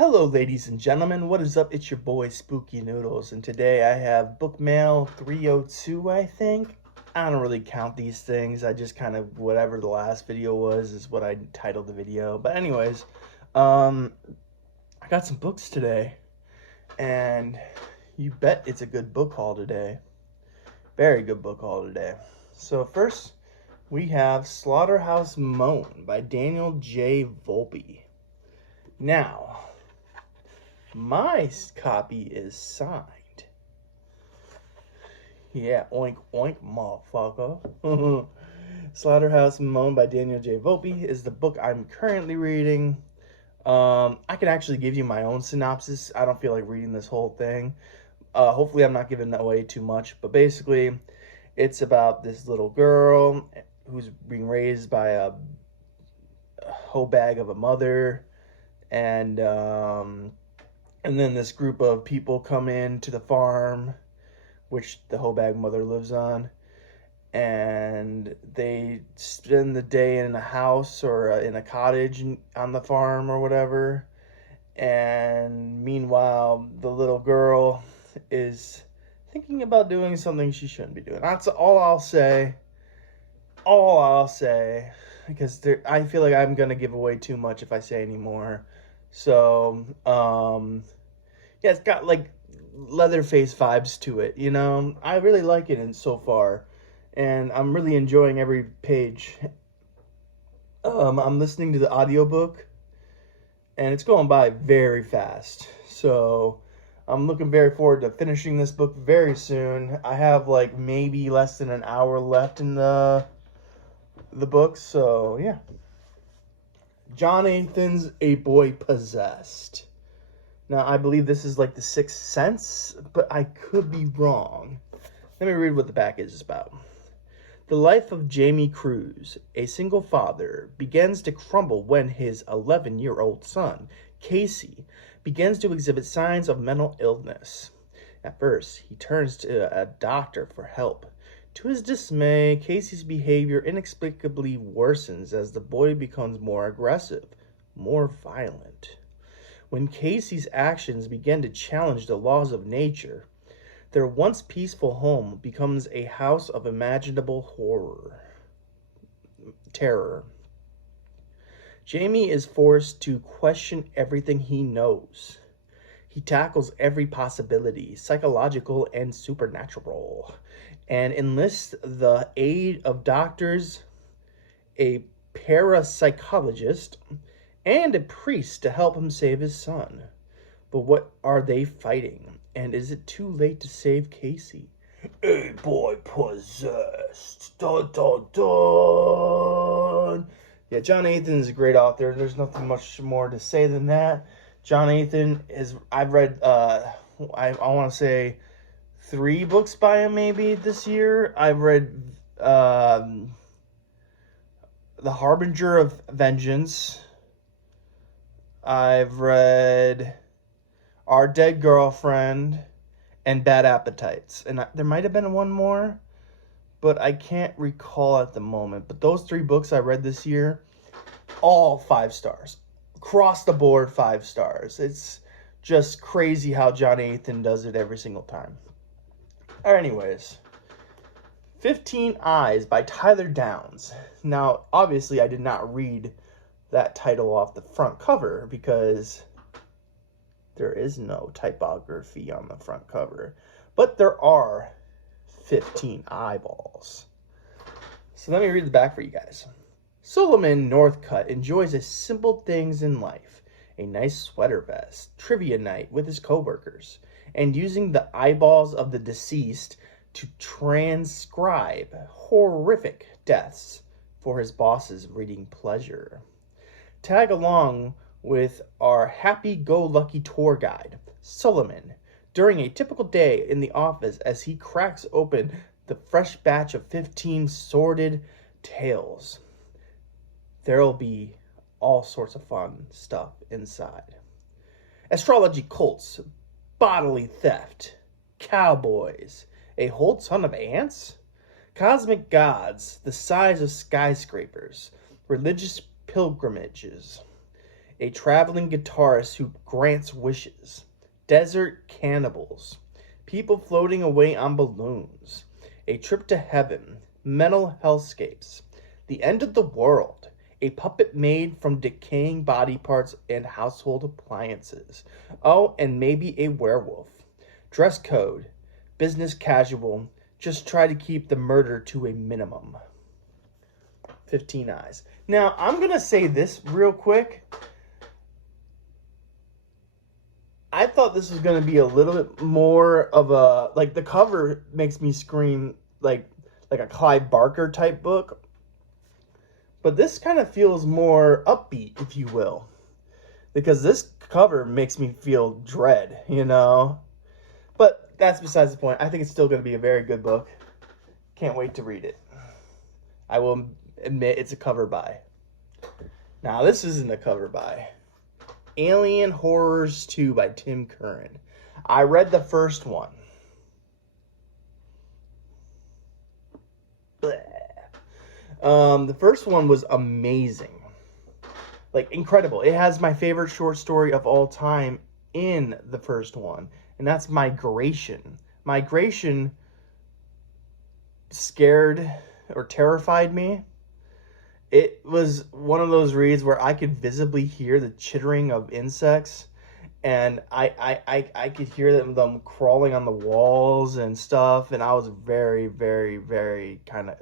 Hello, ladies and gentlemen. What is up? It's your boy Spooky Noodles, and today I have book mail 302, I think. I don't really count these things. I just kind of, whatever the last video was, is what I titled the video. But anyways, I got some books today, and you bet it's a good book haul today. Very good book haul today. So first, we have Slaughterhouse Moan by Daniel J. Volpe. Now, my copy is signed. Yeah, oink oink, motherfucker. Slaughterhouse Moan by Daniel J. Volpe is the book I'm currently reading. I can actually give you my own synopsis. I don't feel like reading this whole thing. Hopefully I'm not giving that away too much. But basically, it's about this little girl who's being raised by a hoe bag of a mother. And then this group of people come in to the farm, which the hoe bag mother lives on. And they spend the day in a house or in a cottage on the farm or whatever. And meanwhile, the little girl is thinking about doing something she shouldn't be doing. That's all I'll say. All I'll say. Because I feel like I'm going to give away too much if I say any more. So, yeah, it's got like Leatherface vibes to it, you know? I really like it so far. And I'm really enjoying every page. I'm listening to the audiobook. And it's going by very fast. So I'm looking very forward to finishing this book very soon. I have like maybe less than an hour left in the book. So yeah. John Nathan's A Boy Possessed. Now I believe this is like the Sixth Sense, but I could be wrong. Let me read what the back is about. The life of Jamie Cruz, a single father, begins to crumble when his 11-year-old son, Casey, begins to exhibit signs of mental illness. At first, he turns to a doctor for help. To his dismay, Casey's behavior inexplicably worsens as the boy becomes more aggressive, more violent. When Casey's actions begin to challenge the laws of nature, their once peaceful home becomes a house of imaginable terror. Jamie is forced to question everything he knows. He tackles every possibility, psychological and supernatural, and enlists the aid of doctors, a parapsychologist, and a priest to help him save his son. But what are they fighting? And is it too late to save Casey? A boy possessed. Dun, dun, dun. Yeah, John Nathan is a great author. There's nothing much more to say than that. John Nathan is, I've read, I want to say 3 books by him maybe this year. I've read The Harbinger of Vengeance. I've read Our Dead Girlfriend and Bad Appetites. And there might have been one more, but I can't recall at the moment. But those 3 books I read this year, all 5 stars. Across the board, 5 stars. It's just crazy how John Nathan does it every single time. Anyways, 15 Eyes by Tyler Downs. Now, obviously, I did not read that title off the front cover because there is no typography on the front cover. But there are 15 eyeballs. So let me read the back for you guys. Solomon Northcutt enjoys the simple things in life. A nice sweater vest, trivia night with his coworkers, and using the eyeballs of the deceased to transcribe horrific deaths for his boss's reading pleasure. Tag along with our happy-go-lucky tour guide, Solomon, during a typical day in the office as he cracks open the fresh batch of 15 sordid tales. There'll be all sorts of fun stuff inside. Astrology cults, bodily theft, cowboys, a whole ton of ants, cosmic gods the size of skyscrapers, religious pilgrimages, a traveling guitarist who grants wishes, desert cannibals, people floating away on balloons, a trip to heaven, mental hellscapes, the end of the world, a puppet made from decaying body parts and household appliances. Oh, and maybe a werewolf. Dress code, business casual, just try to keep the murder to a minimum. 15 eyes. Now, I'm going to say this real quick. I thought this was going to be a little bit more of a, like, the cover makes me scream like a Clive Barker type book. But this kind of feels more upbeat, if you will. Because this cover makes me feel dread, you know? But that's besides the point. I think it's still going to be a very good book. Can't wait to read it. I will admit it's a cover buy. Now, this isn't a cover buy. Alien Horrors 2 by Tim Curran. I read the first one. The first one was amazing. Like, incredible. It has my favorite short story of all time in the first one. And that's Migration. Migration scared or terrified me. It was one of those reads where I could visibly hear the chittering of insects. And I could hear them crawling on the walls and stuff. And I was very, very, very kind of...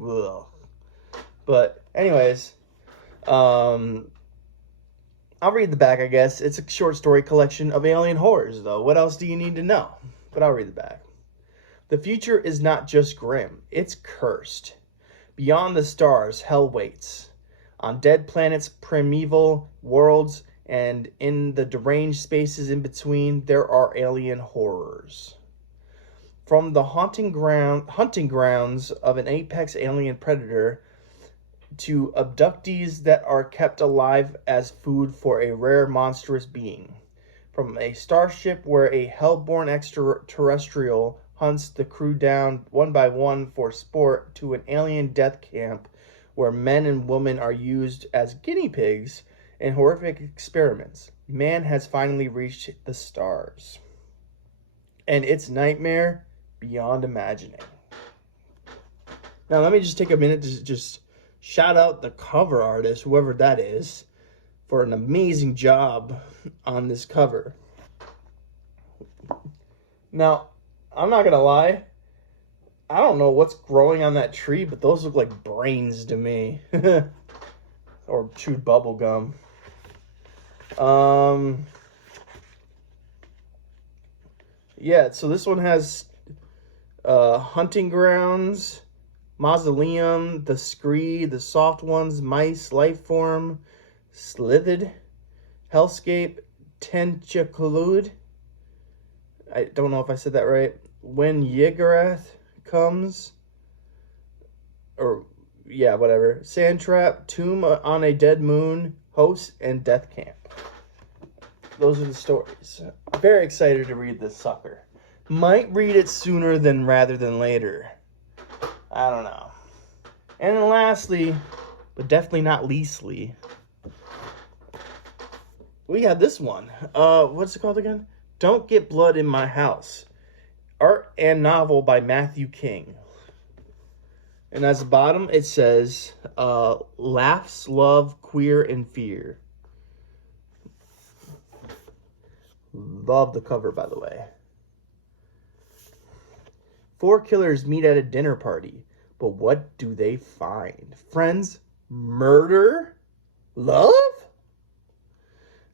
Ugh. But anyways, I'll read the back, I guess. It's a short story collection of alien horrors, though. What else do you need to know? But I'll read the back. The future is not just grim. It's cursed. Beyond the stars, hell waits. On dead planets, primeval worlds, and in the deranged spaces in between, there are alien horrors. From the hunting grounds of an apex alien predator to abductees that are kept alive as food for a rare monstrous being. From a starship where a hellborn extraterrestrial hunts the crew down one by one for sport to an alien death camp where men and women are used as guinea pigs in horrific experiments. Man has finally reached the stars. And it's nightmare beyond imagining. Now, let me just take a minute to just shout out the cover artist, whoever that is, for an amazing job on this cover. Now, I'm not going to lie. I don't know what's growing on that tree, but those look like brains to me. Or chewed bubble gum. Yeah, so this one has hunting grounds, mausoleum, the scree, the soft ones, mice, life form, slithered, hellscape, tentacled. I don't know if I said that right. When Yigarath comes, or yeah, whatever. Sand trap, tomb on a dead moon, host, and death camp. Those are the stories. I'm very excited to read this sucker. Might read it sooner than rather than later. I don't know. And then lastly, but definitely not leastly, we got this one. What's it called again? Don't Get Blood in My House. Art and novel by Matthew King. And as the bottom, it says, laughs, love, queer, and fear. Love the cover, by the way. 4 killers meet at a dinner party. But what do they find? Friends? Murder? Love?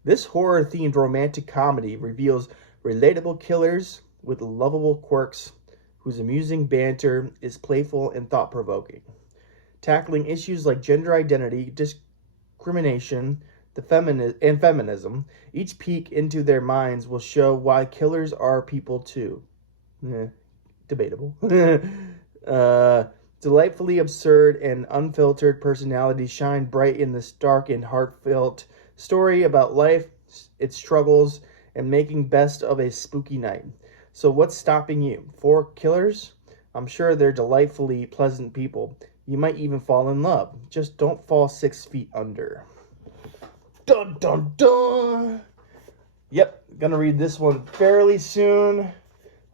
This horror-themed romantic comedy reveals relatable killers with lovable quirks whose amusing banter is playful and thought-provoking. Tackling issues like gender identity, discrimination, and feminism, each peek into their minds will show why killers are people too. Debatable. Delightfully absurd and unfiltered personalities shine bright in this dark and heartfelt story about life, its struggles, and making best of a spooky night. So what's stopping you? 4 killers? I'm sure they're delightfully pleasant people. You might even fall in love. Just don't fall 6 feet under. Dun, dun, dun. Yep, gonna read this one fairly soon.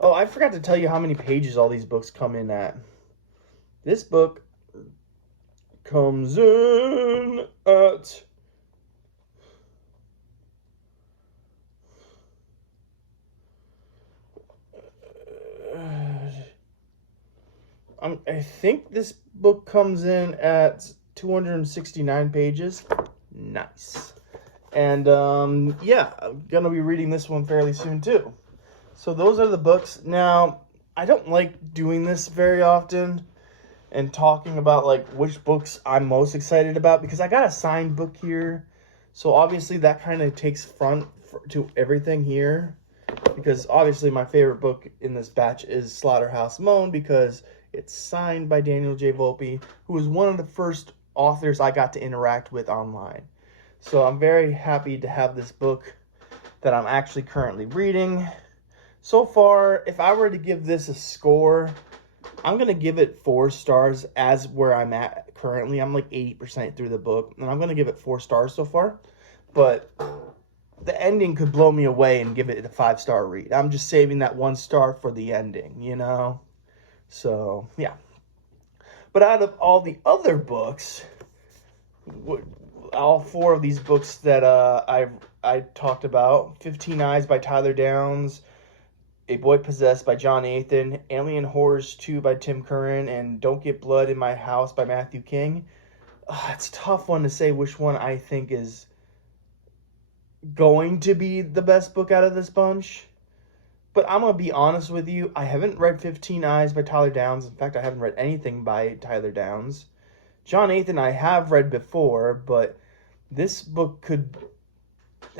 Oh, I forgot to tell you how many pages all these books come in at. This book comes in at... I think this book comes in at 269 pages. Nice. And yeah, I'm gonna be reading this one fairly soon too. So those are the books. Now, I don't like doing this very often and talking about like which books I'm most excited about, because I got a signed book here. So obviously that kind of takes front to everything here, because obviously my favorite book in this batch is Slaughterhouse Moan, because it's signed by Daniel J. Volpe, who was one of the first authors I got to interact with online. So I'm very happy to have this book that I'm actually currently reading. So far, if I were to give this a score, I'm going to give it 4 stars as where I'm at currently. I'm like 80% through the book, and I'm going to give it 4 stars so far. But the ending could blow me away and give it a 5-star read. I'm just saving that 1 star for the ending, you know? So, yeah. But out of all the other books, all 4 of these books that I talked about, 15 Eyes by Tyler Downs, A Boy Possessed by John Nathan, Alien Horrors 2 by Tim Curran, and Don't Get Blood in My House by Matthew King. It's a tough one to say which one I think is going to be the best book out of this bunch. But I'm going to be honest with you, I haven't read 15 Eyes by Tyler Downs. In fact, I haven't read anything by Tyler Downs. John Nathan I have read before, but this book could...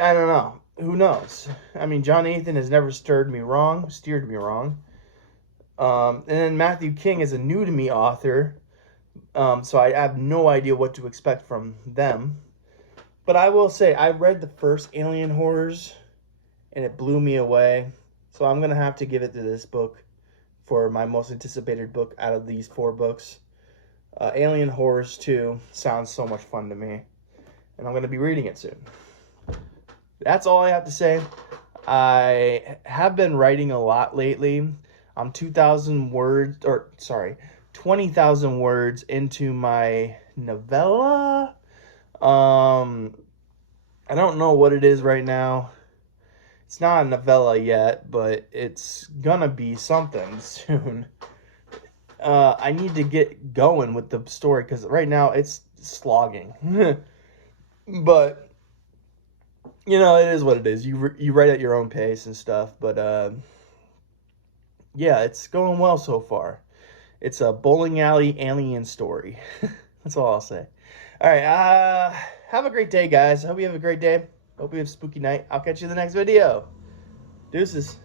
I don't know. Who knows? I mean, John Nathan has never steered me wrong. And then Matthew King is a new-to-me author, so I have no idea what to expect from them. But I will say, I read the first Alien Horrors, and it blew me away. So I'm going to have to give it to this book for my most anticipated book out of these 4 books. Alien Horrors 2 sounds so much fun to me, and I'm going to be reading it soon. That's all I have to say. I have been writing a lot lately. I'm 20,000 words into my novella. I don't know what it is right now. It's not a novella yet, but it's gonna be something soon. I need to get going with the story, because right now it's slogging. But, you know, it is what it is. You write at your own pace and stuff. But, yeah, it's going well so far. It's a bowling alley alien story. That's all I'll say. All right, have a great day, guys. I hope you have a great day. Hope you have a spooky night. I'll catch you in the next video. Deuces.